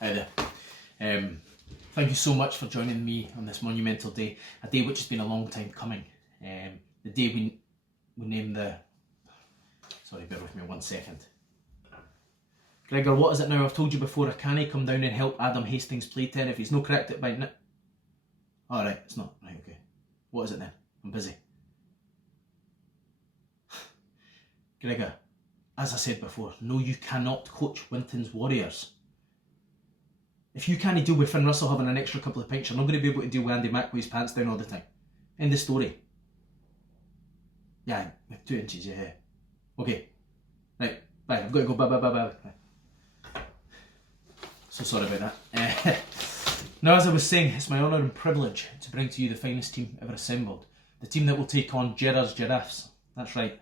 Hi there. Thank you so much for joining me on this monumental day, a day which has been a long time coming. The day we named the... Sorry, bear with me 1 second. Gregor, what is it now? I've told you before, I can't come down and help Adam Hastings play 10 if he's no correct it by now. Alright, it's not. Right, okay. What is it then? I'm busy. Gregor, as I said before, no, you cannot coach Winton's Warriors. If you can't deal with Finn Russell having an extra couple of pints, you're not going to be able to deal with Andy Mack with his pants down all the time. End of story. Yeah, 2 inches, yeah. Okay. Right, bye, I've got to go, bye. So sorry about that. Now, as I was saying, it's my honour and privilege to bring to you the finest team ever assembled. The team that will take on Giraffes. That's right.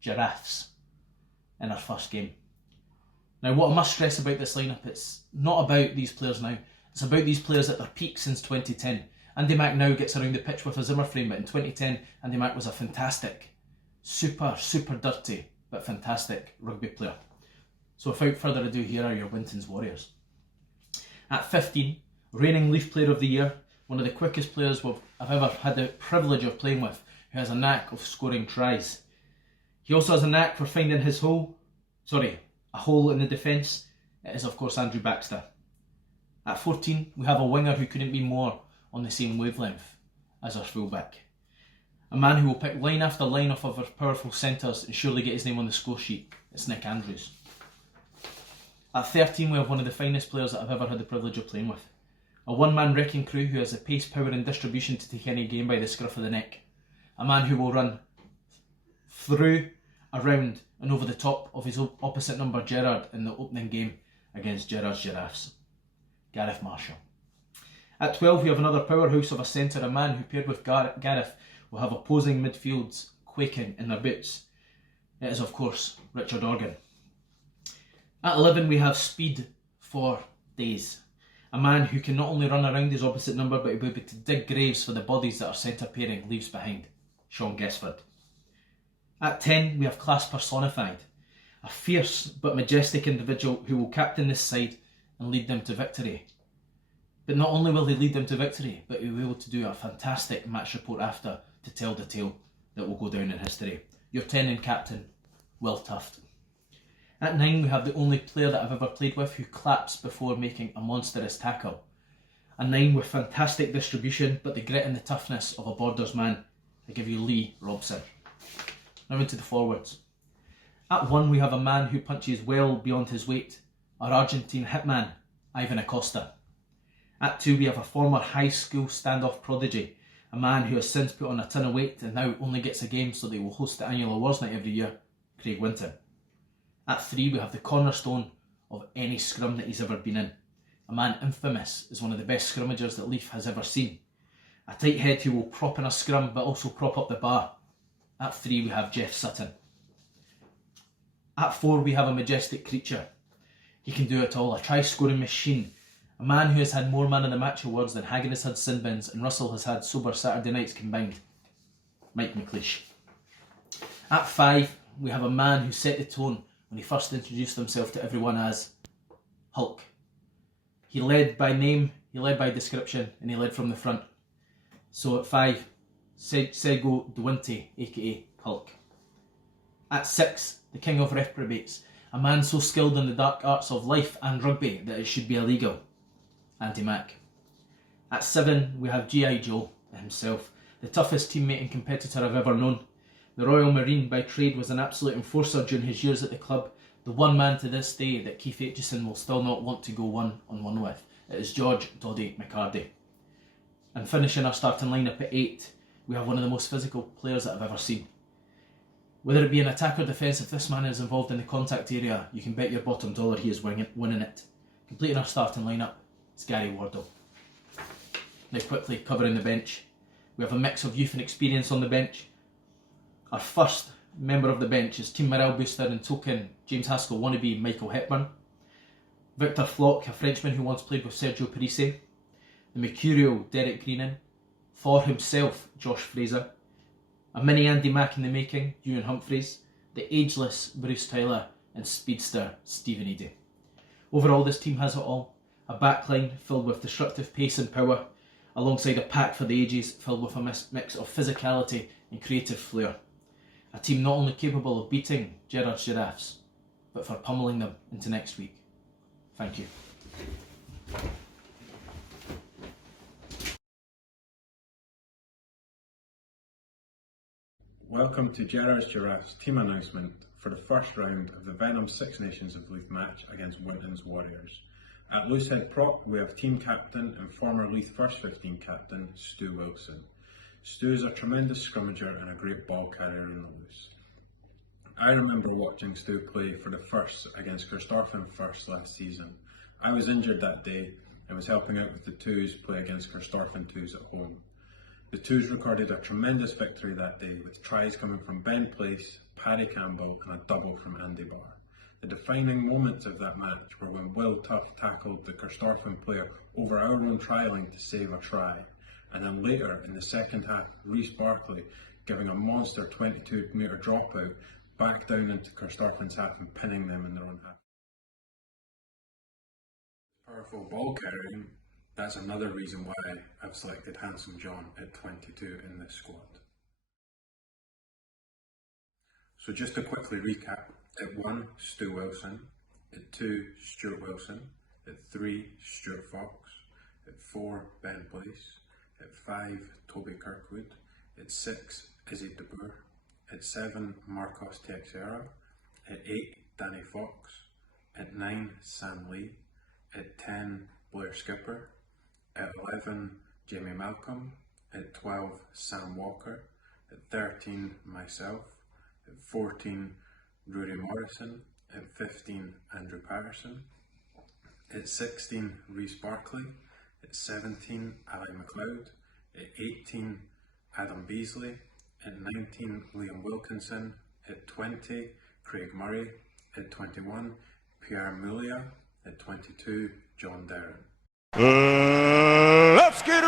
Giraffes. In our first game. Now, what I must stress about this lineup, it's not about these players now. It's about these players at their peak since 2010. Andy Mack now gets around the pitch with a Zimmer frame, but in 2010, Andy Mack was a fantastic, super dirty, but fantastic rugby player. So without further ado, here are your Winton's Warriors. At 15, reigning Leith Player of the Year, one of the quickest players I've ever had the privilege of playing with, who has a knack of scoring tries. He also has a knack for finding a hole in the defence. It is of course Andrew Baxter. At 14, we have a winger who couldn't be more on the same wavelength as our fullback. A man who will pick line after line off of our powerful centres and surely get his name on the score sheet. It's Nick Andrews. At 13, we have one of the finest players that I've ever had the privilege of playing with. A one-man wrecking crew who has the pace, power and distribution to take any game by the scruff of the neck. A man who will run through, around and over the top of his opposite number Gerrard in the opening game against Gerrard's Giraffes. Gareth Marshall. At 12, we have another powerhouse of a centre, a man who paired with Gareth will have opposing midfields quaking in their boots. It is of course Richard Organ. At 11, we have speed for days. A man who can not only run around his opposite number, but he'll be able to dig graves for the bodies that our centre pairing leaves behind. SHAUN GUESFORD. At 10, we have class personified. A fierce but majestic individual who will captain this side and lead them to victory. But not only will he lead them to victory, but he will be able to do a fantastic match report after to tell the tale that will go down in history. Your 10 and captain, Will Tuft. At 9, we have the only player that I've ever played with who claps before making a monstrous tackle. A 9 with fantastic distribution, but the grit and the toughness of a Borders man. I give you Lee Robson. Now into the forwards. At 1, we have a man who punches well beyond his weight, our Argentine hitman, Ivan ACOSTA. At 2, we have a former high school standoff prodigy, a man who has since put on a ton of weight and now only gets a game so they will host the annual awards night every year, Craig Winton. At 3, we have the cornerstone of any scrum that he's ever been in, a man infamous as one of the best scrummagers that Leith has ever seen. A tight head who will prop in a scrum but also prop up the bar. At 3, we have Jeff Sutton. At 4, we have a majestic creature. He can do it all, a try-scoring machine. A man who has had more man of the match awards than Hagen has had sin bins and Russell has had sober Saturday nights combined. Mike McLeish. At 5, we have a man who set the tone when he first introduced himself to everyone as Hulk. He led by name, he led by description, and he led from the front. So at 5, SEGO DINTWE, aka Hulk. At 6, the king of reprobates, a man so skilled in the dark arts of life and rugby that it should be illegal, Andy Mack. At 7, we have G.I. Joe himself, the toughest teammate and competitor I've ever known. The Royal Marine by trade was an absolute enforcer during his years at the club, the one man to this day that Keith Aitchison will still not want to go one-on-one with. It is George "DODDIE" McCarthy. And finishing our starting lineup at 8, we have one of the most physical players that I've ever seen. Whether it be an attack or defence, if this man is involved in the contact area, you can bet your bottom dollar he is winning it. Completing our starting lineup, it's Gary Wardle. Now quickly covering the bench, we have a mix of youth and experience on the bench. Our first member of the bench is team morale booster and token James Haskell wannabe Michael Hepburn. Victor Flock, a Frenchman who once played with Sergio Parisse. The mercurial Derek Greenan. Thor himself, Josh Fraser. A mini Andy Mack in the making, Ewan Humphreys. The ageless Bruce Tyler and speedster Stephen Eadie. Overall, this team has it all. A backline filled with destructive pace and power, alongside a pack for the ages filled with a mix of physicality and creative flair. A team not only capable of beating Gerrard's Giraffes, but for pummelling them into next week. Thank you. Welcome to Gerrard's Giraffes team announcement for the first round of the Venom Six Nations of Leith match against WINTON's Warriors. At loosehead prop, we have team captain and former Leith First 15 captain, Stu Wilson. Stu is a tremendous scrummager and a great ball carrier in the loose. I remember watching Stu play for the Firsts against Carstorphine First last season. I was injured that day and was helping out with the Twos play against Carstorphine Twos at home. The Twos recorded a tremendous victory that day, with tries coming from Ben Place, Paddy Campbell and a double from Andy Barr. The defining moments of that match were when Will Tuff tackled the Carstorphine player over our own try line to save a try, and then later in the second half, Rhys Barclay giving a monster 22-metre dropout back down into Carstorphine's half and pinning them in their own half. Powerful ball carrying, that's another reason why I've selected Handsome John at 22 in this squad. So just to quickly recap, at 1, Stu Wilson, at 2, Stuart Wilson, at 3, Stuart Fox, at 4, Ben Place, at 5, Toby Kirkwood, at 6, Izzy De Boer, at 7, Marcos Teixeira, at 8, Danny Fox, at 9, Sam Lee, at 10, Blair Skipper, at 11, Jamie Malcolm, at 12, Sam Walker, at 13, myself, at 14, Rory Morrison, at 15, Andrew Patterson, at 16, Rhys Barclay, at 17, Ali McLeod, at 18, Adam Beasley, at 19, Liam Wilkinson, at 20, Craig Murray, at 21, Pierre Mulia, at 22, John Derren. Let's get